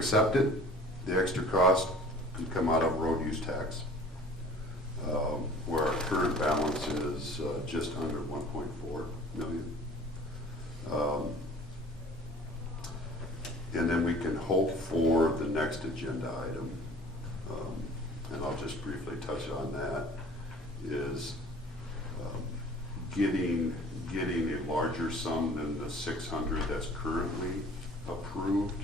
accept it, the extra cost could come out of road use tax, where our current balance is just under 1.4 million. And then we can hope for the next agenda item, and I'll just briefly touch on that, is getting a larger sum than the 600 that's currently approved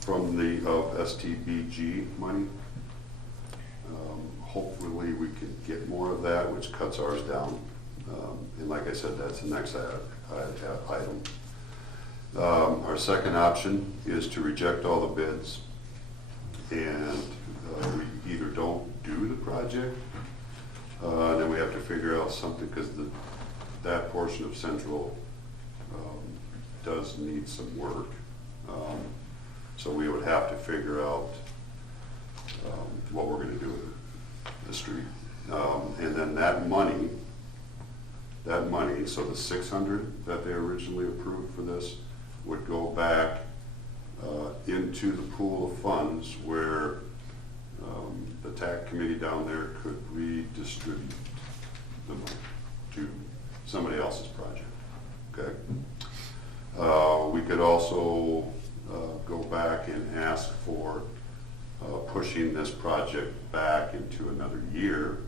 from the STBG money. Hopefully we can get more of that, which cuts ours down. And like I said, that's the next item. Our second option is to reject all the bids, and we either don't do the project, then we have to figure out something, because that portion of Central does need some work. So we would have to figure out what we're going to do with the street. And then that money, so the 600 that they originally approved for this would go back into the pool of funds where the TAC committee down there could redistribute the money to somebody else's project. Okay. We could also go back and ask for pushing this project back into another year.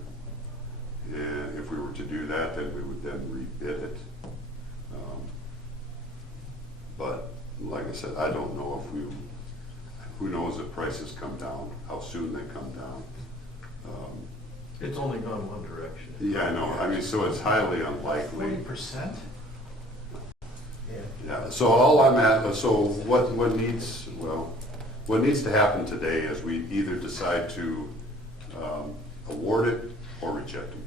And if we were to do that, then we would then rebid it. But like I said, I don't know if who knows if prices come down, how soon they come down. It's only gone one direction. Yeah, I know. I mean, so it's highly unlikely. 40%? Yeah. So all I'm at, so what needs, well, what needs to happen today is we either decide to award it or reject it,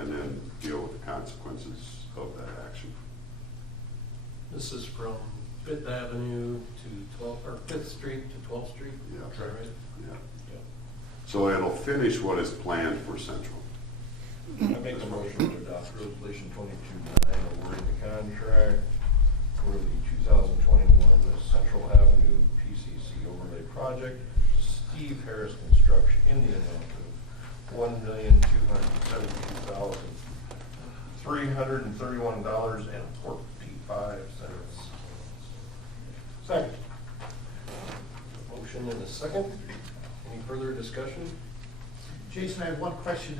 and then deal with the consequences of that action. This is from 5th Avenue to 12th, or 5th Street to 12th Street? Yeah. Is that right? Yeah. So it'll finish what is planned for Central. I make a motion to adopt resolution 22-9 awarding the contract for the 2021 Central Avenue PCC overlay project to Steve Harris Construction in the amount of $1,272,331.45. Second. Motion and a second. Any further discussion? Jason, I have one question.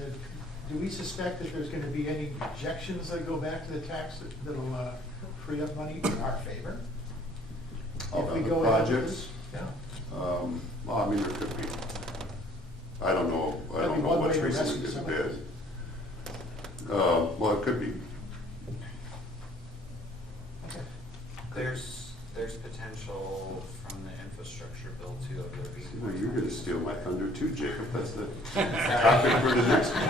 Do we suspect that there's going to be any rejections that go back to the tax that'll free up money in our favor? Of If we the go ahead with projects? this? Yeah. Well, I mean, there could be. I don't know That'd be one what's way to recently rescue been some of bid. this. Well, it could be. Okay. There's potential from the infrastructure bill too of there being. Well, you're gonna steal my thunder too, Jacob. That's the topic for the next one.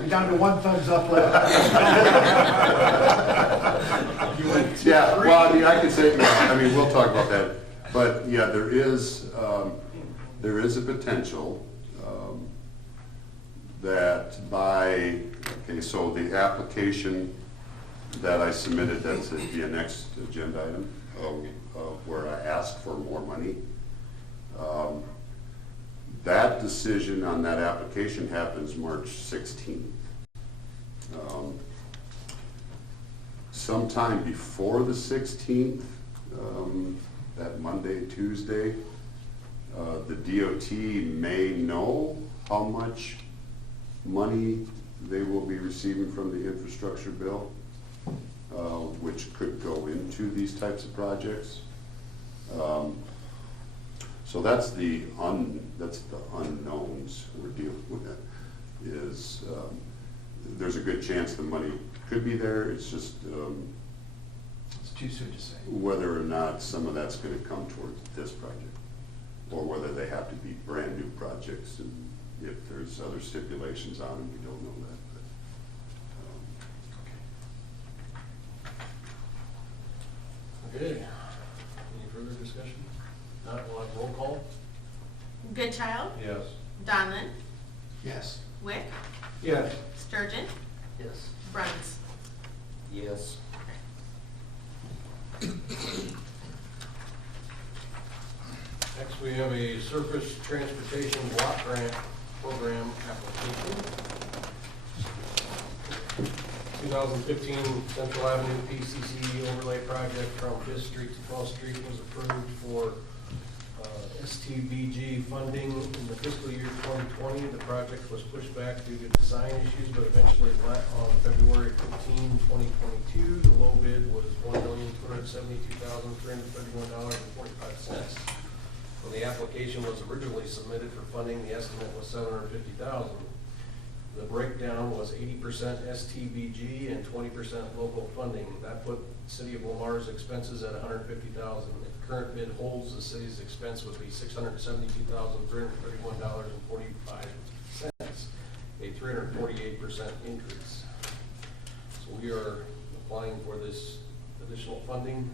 We're down to one thumbs up left. Yeah, well, I mean, I could say, I mean, we'll talk about that. But yeah, there is a potential that by, okay, so the application that I submitted, that's the next agenda item, where I ask for more money. That decision on that application happens March 16th. Sometime before the 16th, that Monday, Tuesday, the DOT may know how much money they will be receiving from the infrastructure bill, which could go into these types of projects. So that's the unknowns we're dealing with. Is there's a good chance the money could be there. It's just It's too soon to say. whether or not some of that's going to come towards this project, or whether they have to be brand new projects, and if there's other stipulations on them, we don't know that. But, Okay. Any further discussion? Not, we'll have roll call. Goodchild, Yes. Donlin, Yes. Wick, Yes. Sturgeon, Yes. Bruns. Yes. we have a surface transportation block grant program application. 2015 Central Avenue PCC overlay project from 5th Street to 12th Street was approved for STBG funding in the fiscal year 2020. The project was pushed back due to design issues, but eventually let on February 15, 2022. The low bid was $1,272,331.45. When the application was originally submitted for funding, the estimate was $750,000. The breakdown was 80% STBG and 20% local funding. That put City of Lamar's expenses at $150,000. If current bid holds, the city's expense would be $672,331.45, a 348% increase. So we are applying for this additional funding.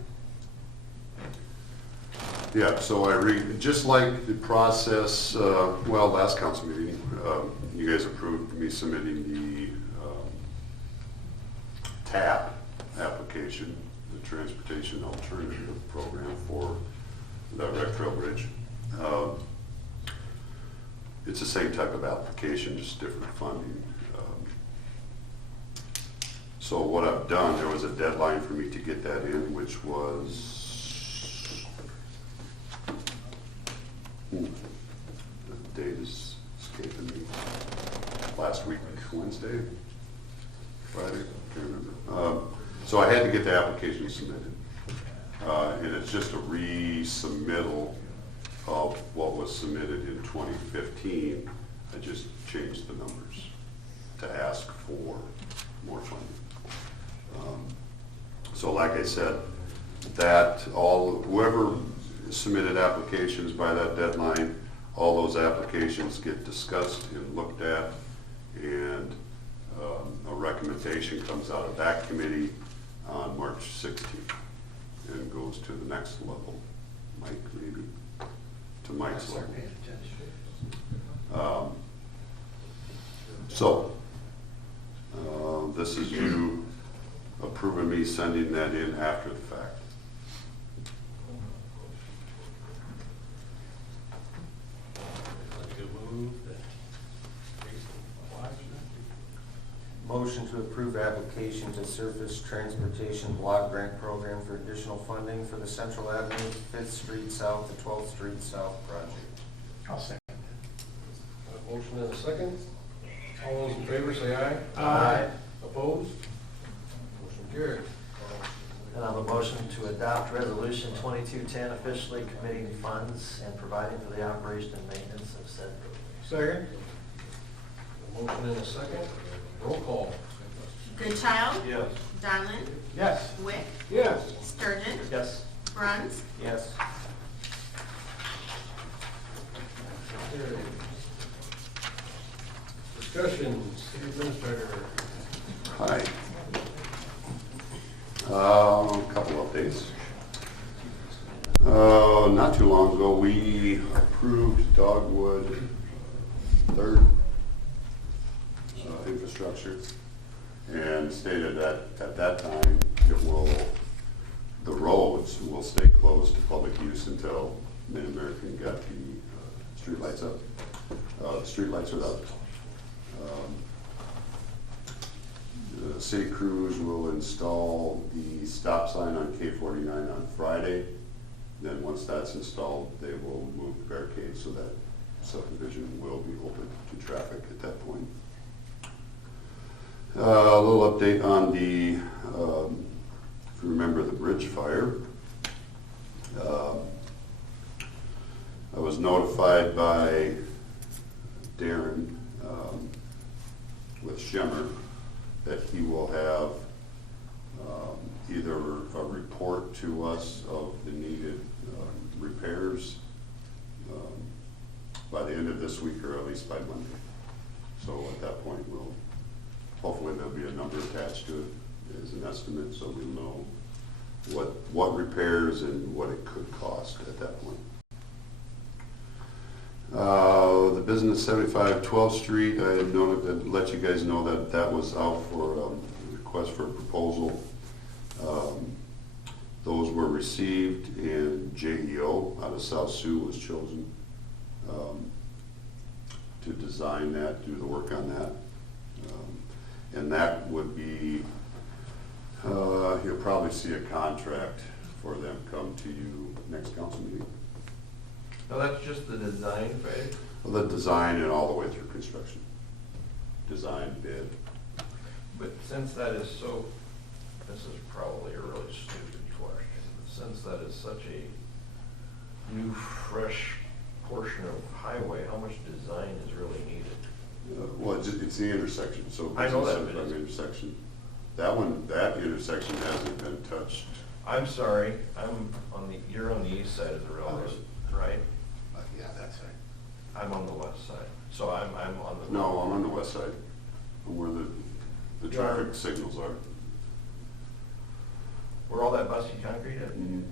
Yeah, so I read, just like the process, last council meeting, you guys approved me submitting the TAP application, the Transportation Alternative Program for the Red Trail Bridge. It's the same type of application, just different funding. So what I've done, there was a deadline for me to get that in, which was the date is escaping me. Last week, Wednesday, Friday, can't remember. So I had to get the application submitted. And it's just a resubmittal of what was submitted in 2015. I just changed the numbers to ask for more funding. So like I said, that whoever submitted applications by that deadline, all those applications get discussed and looked at, and a recommendation comes out of that committee on March 16th and goes to the next level. Mike, maybe? To Mike's level. This is you approving me sending that in after the fact. Motion to approve application to Surface Transportation Block Grant Program for additional funding for the Central Avenue, 5th Street South to 12th Street South project. I'll second A motion and a second. All those in favor say aye. Aye. Opposed? Motion carried. And I have a motion to adopt Resolution 2210 officially committing funds and providing for the operation and maintenance of said building. Second. A motion and a second. Roll call. Goodchild. Yes. Donlin. Yes. Wick. Yes. Sturgeon. Yes. Bruns. Yes. Carried. Discussion, City Administrator. Hi. A couple updates. Not too long ago, we approved Dogwood 3rd infrastructure, and stated that at that time the roads will stay closed to public use until Mid-American got the street lights up. The street lights are up. The city crews will install the stop sign on K-49 on Friday. Then once that's installed, they will move the barricade so that subdivision will be open to traffic at that point. A little update on the, if you remember the bridge fire. I was notified by Darren with Schemmer that he will have either a report to us of the needed repairs by the end of this week, or at least by Monday. So at that point, hopefully there'll be a number attached to it as an estimate, so we'll know what repairs and what it could cost at that point. The business 75 12th Street, I had let you guys know that that was out for a request for a proposal. Those were received and JEO out of South Sioux was chosen to design that, do the work on that. And that would be, you'll probably see a contract for them come to you next council meeting. Now, that's just the design phase? The design and all the way through construction. Design, bid. But since that is so, this is probably a really stupid question, but since that is such a new, fresh portion of highway, how much design is really needed? Well, it's the intersection, so. I know that, it's but an it's- intersection. That one, that intersection hasn't been touched. I'm sorry, I'm on the, you're on the east side of the railroad, right? Yeah, that's right. I'm on the west side, so I'm on the. No, I'm on the west side, where the You are? traffic signals are. Where all that busty concrete is? Mhm.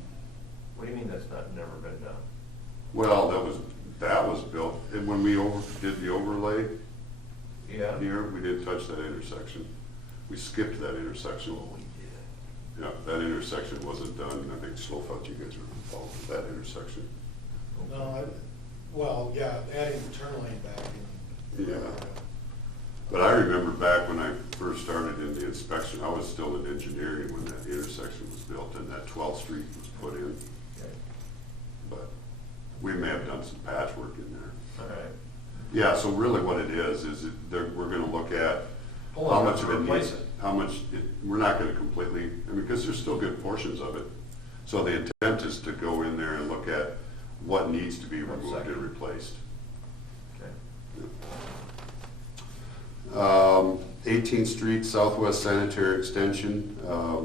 What do you mean that's never been done? Well, that was built, and when we did the overlay Yeah? here, we didn't touch that intersection. We skipped that intersection. We did. Yeah, that intersection wasn't done, I think Slow felt you guys were involved with that intersection. Well, yeah, adding the turn lane back in. Yeah. But I remember back when I first started in the inspection, I was still in engineering when that intersection was built and that 12th Street was put in. Okay. But we may have done some patchwork in there. All right. Yeah, so really what it is we're gonna look at Hold how on, much of it replace needs, it. how much, we're not gonna completely, I mean, because there's still good portions of it. So the intent is to go in there and look at what needs to be One removed and second. replaced. Okay. 18th Street Southwest Sanitary Extension,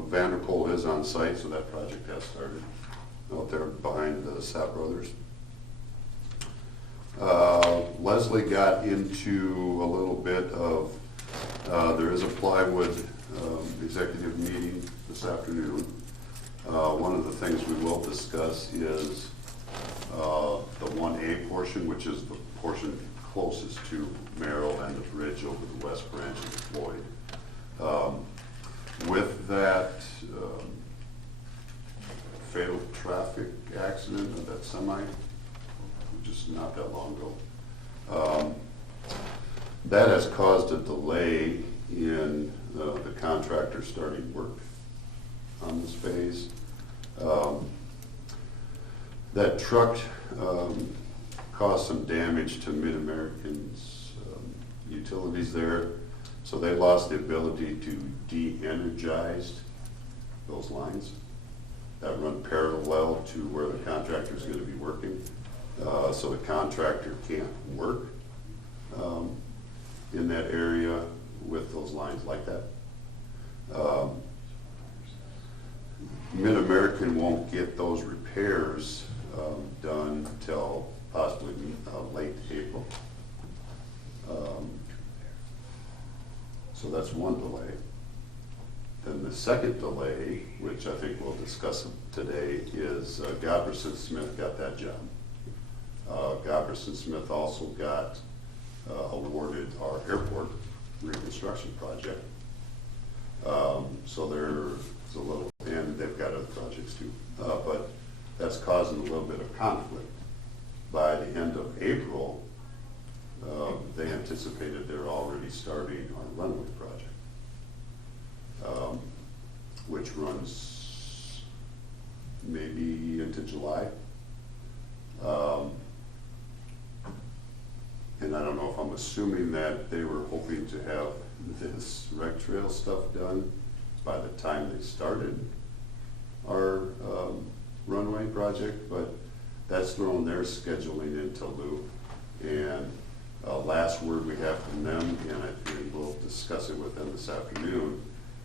Vanderpool is on site, so that project has started out there behind the Sapp Brothers. Leslie got into a little bit of, there is a plywood executive meeting this afternoon. One of the things we will discuss is the 1A portion, which is the portion closest to Merrill and the bridge over the west branch of Floyd. With that fatal traffic accident of that semi, just not that long ago, that has caused a delay in the contractor starting work on this phase. That truck caused some damage to Mid-American's utilities there, so they lost the ability to de-energize those lines that run parallel to where the contractor is going to be working. So the contractor can't work in that area with those lines like that. Mid-American won't get those repairs done till possibly late April. So that's one delay. Then the second delay, which I think we'll discuss today, is Goberson Smith got that job. Goberson Smith also got awarded our airport reconstruction project. So there's a little, and they've got other projects too. But that's causing a little bit of conflict. By the end of April, they anticipated they're already starting our runway project, which runs maybe into July. And I don't know if I'm assuming that they were hoping to have this rec trail stuff done by the time they started our runway project, but that's thrown their scheduling into loop. And last word we have from them, and I think we'll discuss it with them this afternoon,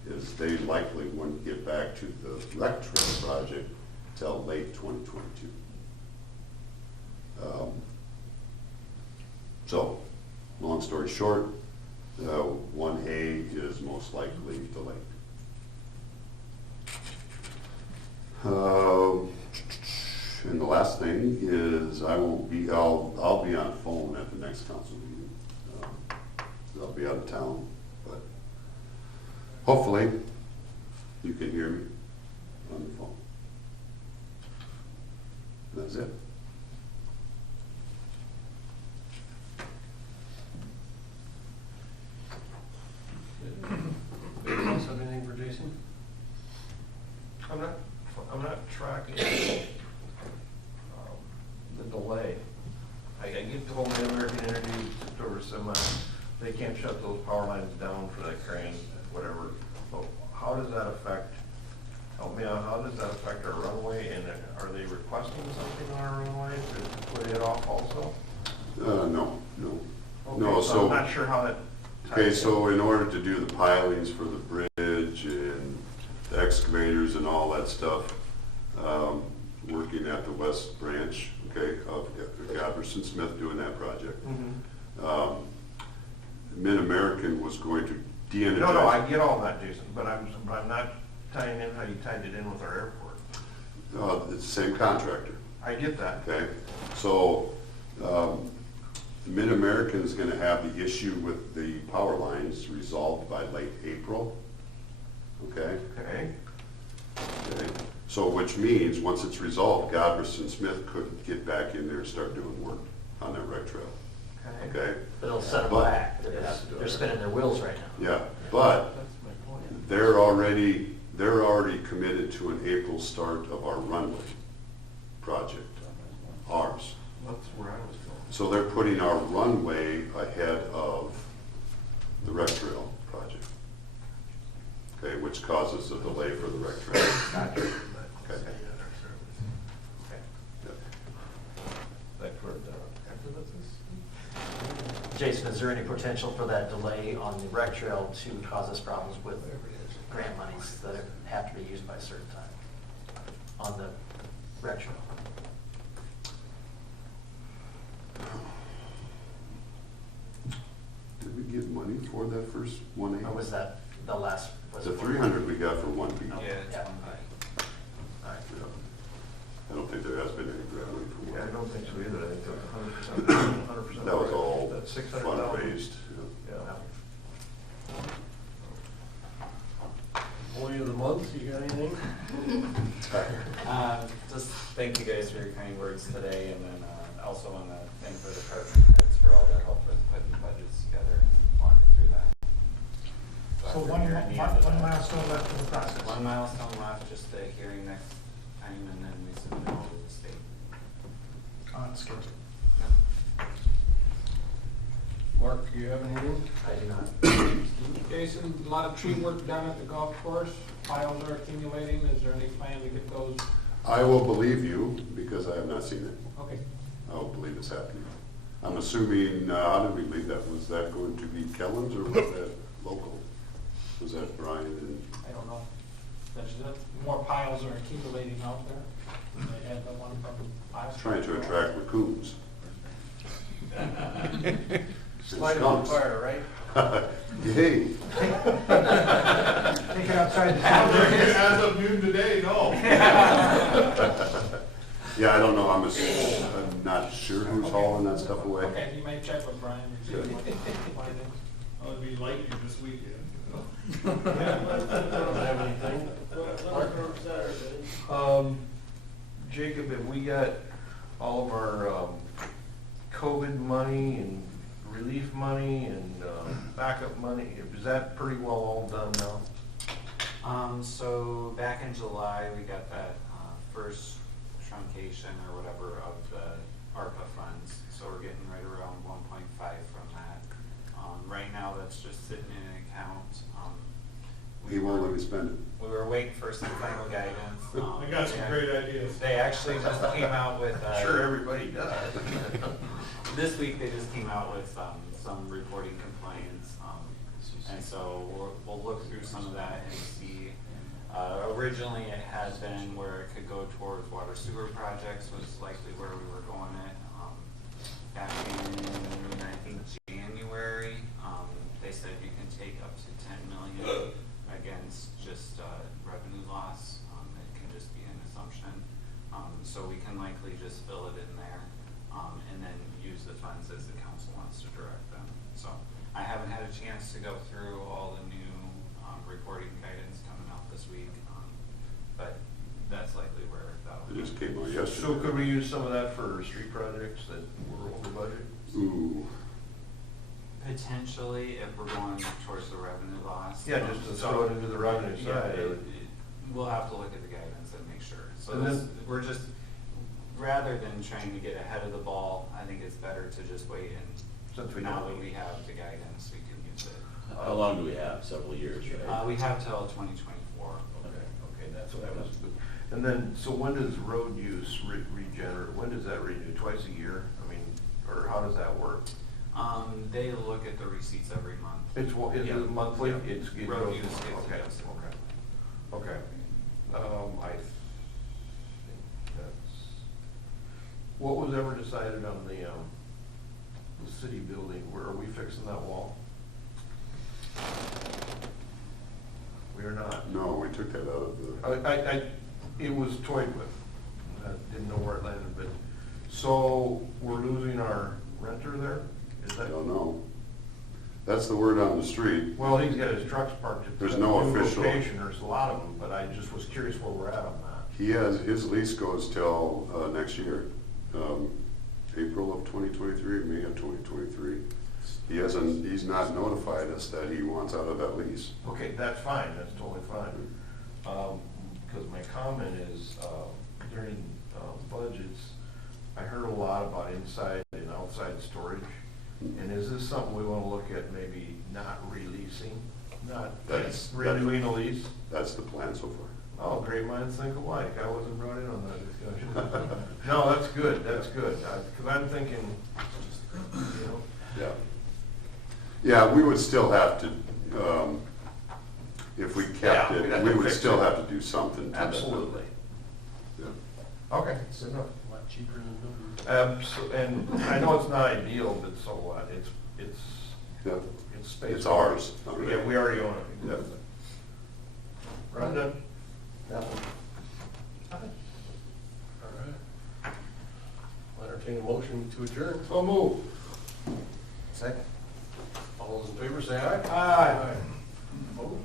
is they likely wouldn't get back to the rec trail project till late 2022. So, long story short, 1A is most likely delayed. And the last thing is I'll be on phone at the next council meeting. I'll be out of town, but hopefully you can hear me on the phone. is it. Anyone else have anything for Jason? I'm not tracking the delay. I get the whole Mid-American Energy took over semi, they can't shut those power lines down for that crane, whatever. But how does that affect, help me out, how does that affect our runway, and are they requesting something on our runway to put it off also? No. Okay, No, so so. I'm not sure how that. Okay, so in order to do the pilings for the bridge and the excavators and all that stuff, working at the west branch, okay, of Godberson Smith doing that project. Mhm. Mid-American was going to de-energize. No, I get all that, Jason, but I'm not tying in how you tied it in with our airport. It's the same contractor, I get that. okay? So, Mid-American is gonna have the issue with the power lines resolved by late April, okay? Okay. Okay, so which means, once it's resolved, Godberson Smith could get back in there and start doing work on that rec trail, okay? But it'll set them But- back. They're spinning their wheels right now. Yeah, but That's my point. they're already committed to an April start of our runway project, ours. That's where I was going. So they're putting our runway ahead of the rec trail project, okay, which causes a delay for the rec trail. Okay. That's where Jason, is there any potential for that delay on the rec trail to cause us problems with grant monies that have to be used by a certain time on the rec trail? Did we get money for that first 1/8? Or was that the last? was The it 300 we got for 1B. Yeah, it's Yeah. 1B. All right. Yeah. I don't think there has been any grant money for Yeah, I 1B. don't think so either. I think that was 100%. That was all That's 600,000. fundraised. Yeah. Employee of the month, you got anything? Just thank you guys for your kind words today, and then also want to thank the department heads for all their help with putting budgets together and walking through that. Glad So we're one here at the end of that. milestone left in the process. One milestone left, just a hearing next time, and then we submit it to the state. On schedule. Mark, do you have anything? I do not. Jason, a lot of tree work done at the golf course, piles are accumulating, is there any plan to get those? I will believe you because I have not seen it. Okay. I will believe it's happening. I'm assuming, how did we leave that? Was that going to be Kellen's or was that local? Was that Brian and? I don't know. More piles are accumulating out there. They had the one from last. Trying to attract raccoons. Slide on fire, right? Hey. Take it outside the town. As of noon today, no. Yeah, I don't know. I'm not sure who's hauling that stuff away. Okay, you may check with Brian and see Good. what findings. I would be lightning this weekend. I don't have anything. Jacob, have we got all of our COVID money and relief money and backup money? Is that pretty well all done now? So back in July, we got that first truncation or whatever of the ARPA funds. So we're getting right around 1.5 from that. Right now, that's just sitting in an account. He won't let me spend it. We were waiting for some final guidance. I got some great ideas. They actually just came out with. I'm sure everybody does. This week, they just came out with some reporting compliance. And so we'll look through some of that and see. Originally, it had been where it could go towards water sewer projects was likely where we were going it. Back in, I think, January, they said you can take up to 10 million against just revenue loss. It can just be an assumption. So we can likely just fill it in there and then use the funds as the council wants to direct them. So I haven't had a chance to go through all the new reporting guidance coming out this week, but that's likely where that'll be. just came out So yesterday. could we use some of that for street projects that were over budget? Ooh, Potentially, if we're going towards the revenue loss. Yeah, just to So- throw it into the revenue Yeah, side. we'll have to look at the guidance and make sure. So And this, then- we're just, rather than trying to get ahead of the ball, I think it's better to just wait Since we and now know. that we have the guidance, we can use it. How long do we have? Several years, right? We have till 2024. Okay, that's what I was, and then, so when does road use regenerate, when does that renew, twice a year? I mean, or how does that work? They look at the receipts every month. It's, is Yeah. it monthly? Yeah. It's it Road goes- use gets okay, adjusted. okay. Okay. I think that's, what was ever decided on the city building, where are we fixing that wall? We are not. no, we took that out of the, It was toyed with. I didn't know where it landed, but, so we're losing our renter there? Is I that? don't know. That's the word on the street. Well, he's got his trucks parked at. There's that no new official- location. There's a lot of them, but I just was curious where we're at on that. He has, his lease goes till next year, April of 2023, May of 2023. He hasn't, he's not notified us that he wants out of that lease. Okay, that's fine, that's totally fine. Because my comment is, during budgets, I heard a lot about inside and outside storage. And is this something we want to look at, maybe not releasing, not That's- renewing a lease? That's the plan so far. Oh, great minds think alike, I wasn't brought in on that discussion. No, that's good, because I'm thinking, you know, Yeah. Yeah, we would still have to, if we kept Yeah, we'd it, have we to would fix still it. have to do something to that Absolutely. building. Yeah. Okay, good enough. A lot cheaper than building. And I know it's not ideal, but so what, it's Yeah. space. It's ours. Yeah, we already own it. Yeah. Rhonda? Nothing. All right. I'll entertain a motion to adjourn. So move. Second. All those in favor say aye. Aye. Opposed?